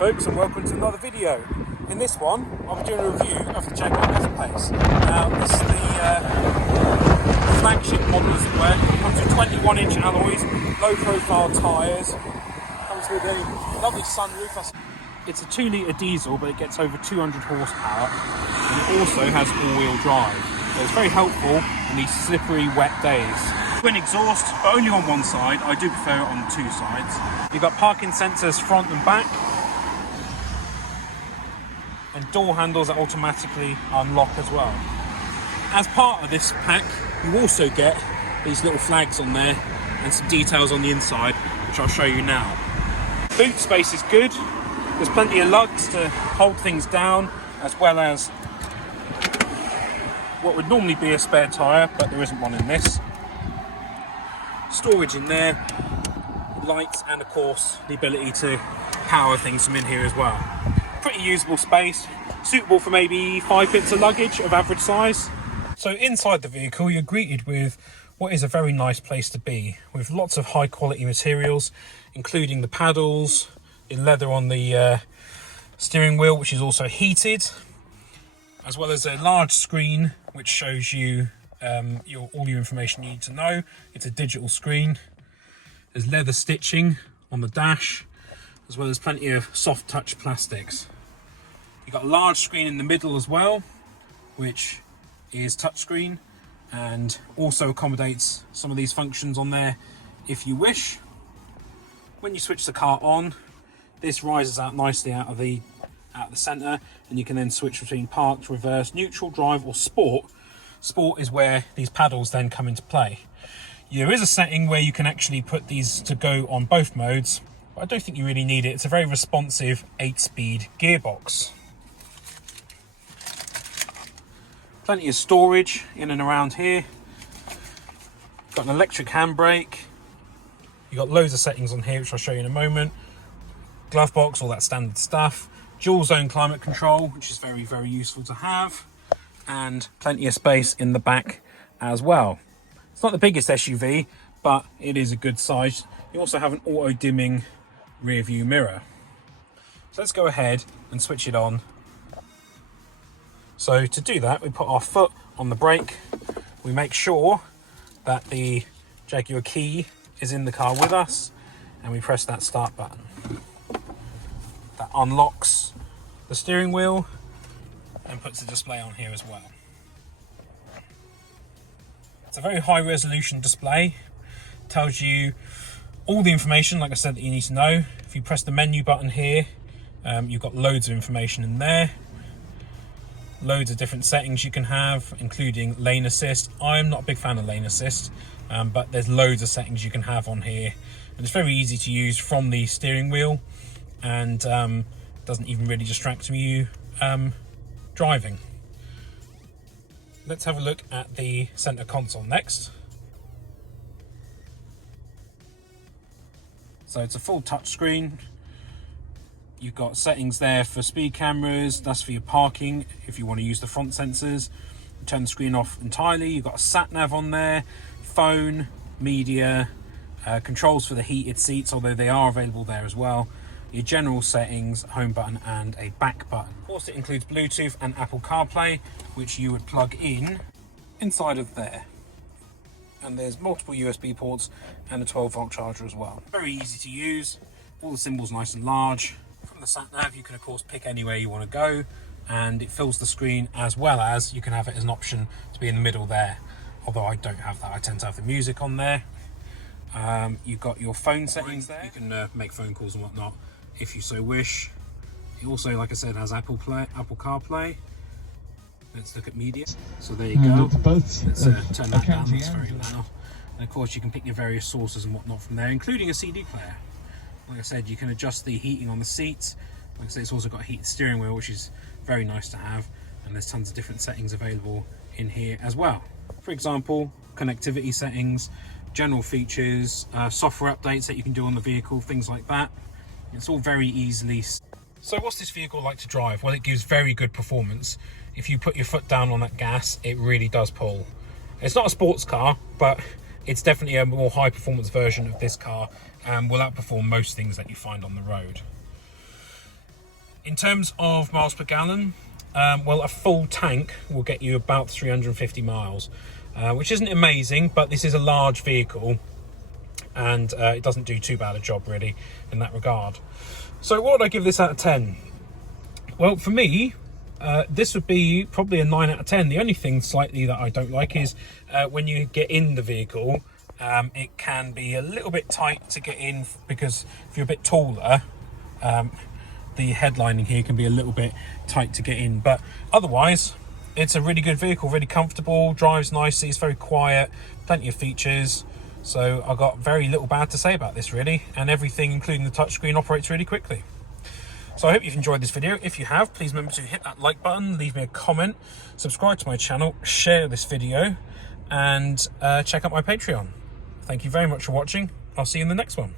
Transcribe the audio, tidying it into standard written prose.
folks, and welcome to another video. In this one, I'll be doing a review of the Jaguar F-Pace. Now, this is the flagship model, as it were. It comes with 21-inch alloys, low-profile tyres, comes with a lovely sunroof. It's a 2-litre diesel, but it gets over 200 horsepower, and it also has all-wheel drive. So it's very helpful in these slippery, wet days. Twin exhaust, but only on one side. I do prefer it on two sides. You've got parking sensors front and back, and door handles that automatically unlock as well. As part of this pack, you also get these little flags on there and some details on the inside, which I'll show you now. Boot space is good. There's plenty of lugs to hold things down, as well as what would normally be a spare tyre, but there isn't one in this. Storage in there, lights, and of course the ability to power things from in here as well. Pretty usable space, suitable for maybe 5 bits of luggage of average size. So inside the vehicle you're greeted with what is a very nice place to be, with lots of high quality materials, including the paddles, the leather on the steering wheel, which is also heated, as well as a large screen which shows you all your information you need to know. It's a digital screen. There's leather stitching on the dash, as well as plenty of soft touch plastics. You've got a large screen in the middle as well, which is touchscreen and also accommodates some of these functions on there if you wish. When you switch the car on, this rises out nicely out of the center, and you can then switch between parked, reverse, neutral, drive, or sport. Sport is where these paddles then come into play. There is a setting where you can actually put these to go on both modes, but I don't think you really need it. It's a very responsive 8-speed gearbox. Plenty of storage in and around here. Got an electric handbrake. You've got loads of settings on here, which I'll show you in a moment. Glove box, all that standard stuff. Dual zone climate control, which is very, very useful to have. And plenty of space in the back as well. It's not the biggest SUV, but it is a good size. You also have an auto dimming rear view mirror. So let's go ahead and switch it on. So to do that, we put our foot on the brake. We make sure that the Jaguar key is in the car with us, and we press that start button. That unlocks the steering wheel and puts the display on here as well. It's a very high resolution display. It tells you all the information, like I said, that you need to know. If you press the menu button here, you've got loads of information in there. Loads of different settings you can have, including lane assist. I'm not a big fan of lane assist, but there's loads of settings you can have on here. And it's very easy to use from the steering wheel, and doesn't even really distract you driving. Let's have a look at the center console next. So it's a full touch screen. You've got settings there for speed cameras, that's for your parking if you want to use the front sensors. Turn the screen off entirely. You've got a sat nav on there, phone, media, controls for the heated seats, although they are available there as well. Your general settings, home button, and a back button. Of course, it includes Bluetooth and Apple CarPlay, which you would plug in inside of there. And there's multiple USB ports and a 12-volt charger as well. Very easy to use. All the symbols nice and large. From the sat nav, you can of course pick anywhere you want to go, and it fills the screen, as well as you can have it as an option to be in the middle there. Although I don't have that, I tend to have the music on there. You've got your phone settings there. You can make phone calls and whatnot if you so wish. It also, like I said, has Apple CarPlay. Let's look at media. So there you go. Let's turn that down, that's very loud. And of course you can pick your various sources and whatnot from there, including a CD player. Like I said, you can adjust the heating on the seats. Like I said, it's also got a heated steering wheel, which is very nice to have. And there's tons of different settings available in here as well. For example, connectivity settings, general features, software updates that you can do on the vehicle, things like that. It's all very easily. So what's this vehicle like to drive? Well, it gives very good performance. If you put your foot down on that gas, it really does pull. It's not a sports car, but it's definitely a more high performance version of this car and will outperform most things that you find on the road. In terms of miles per gallon, well, a full tank will get you about 350 miles, which isn't amazing, but this is a large vehicle, and it doesn't do too bad a job really in that regard. So what would I give this out of 10? Well, for me, this would be probably a 9 out of 10. The only thing slightly that I don't like is when you get in the vehicle, it can be a little bit tight to get in, because if you're a bit taller, the headlining here can be a little bit tight to get in. But otherwise, it's a really good vehicle, really comfortable, drives nicely, it's very quiet, plenty of features. So I've got very little bad to say about this really, and everything including the touchscreen operates really quickly. So I hope you've enjoyed this video. If you have, please remember to hit that like button, leave me a comment, subscribe to my channel, share this video, and check out my Patreon. Thank you very much for watching. I'll see you in the next one.